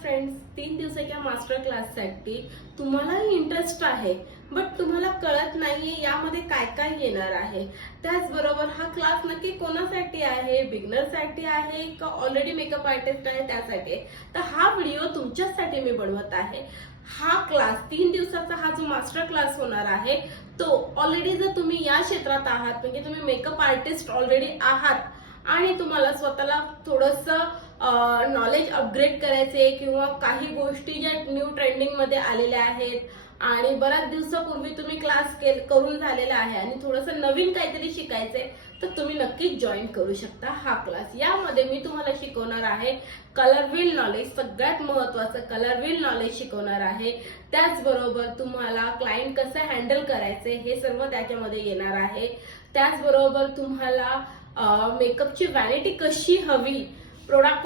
Friends, 3 दिवसाच्या master क्लाससाठी तुम्हालाही इंटरेस्ट आहे, बट तुम्हाला कळत नाहीये यामध्ये काय काय येणार आहे. त्याचबरोबर हा क्लास नक्की कोणासाठी आहे, बिगनरसाठी आहे का ऑलरेडी मेकअप आर्टिस्ट आहे त्यासाठी आहे. तर हा व्हिडिओ तुमच्यासाठी मी बनवत आहे. हा क्लास 3 दिवसाचा हा जो मास्टर क्लास होणार आहे तो ऑलरेडी जर तुम्ही या क्षेत्रात आहात, म्हणजे तुम्ही मेकअप आर्टिस्ट ऑलरेडी आहात आणि तुम्हाला स्वतःला थोडंसं नॉलेज अपग्रेड करायचे किंवा काही गोष्टी ज्या न्यू ट्रेंडिंग मध्ये आलेल्या आहेत आणि बऱ्याच दिवसापूर्वी तुम्ही क्लास करून झालेला आहे आणि थोडंसं नवीन काहीतरी शिकायचंय, तर तुम्ही नक्कीच जॉईन करू शकता हा क्लास. यामध्ये मी तुम्हाला शिकवणार आहे कलर व्हील नॉलेज, सगळ्यात महत्वाचं कलर व्हील नॉलेज शिकवणार आहे. त्याचबरोबर तुम्हाला क्लायंट कसं हँडल करायचे हे सर्व त्याच्यामध्ये येणार आहे. त्याचबरोबर तुम्हाला मेकअपची व्हॅनिटी कशी हवी, प्रोडक्ट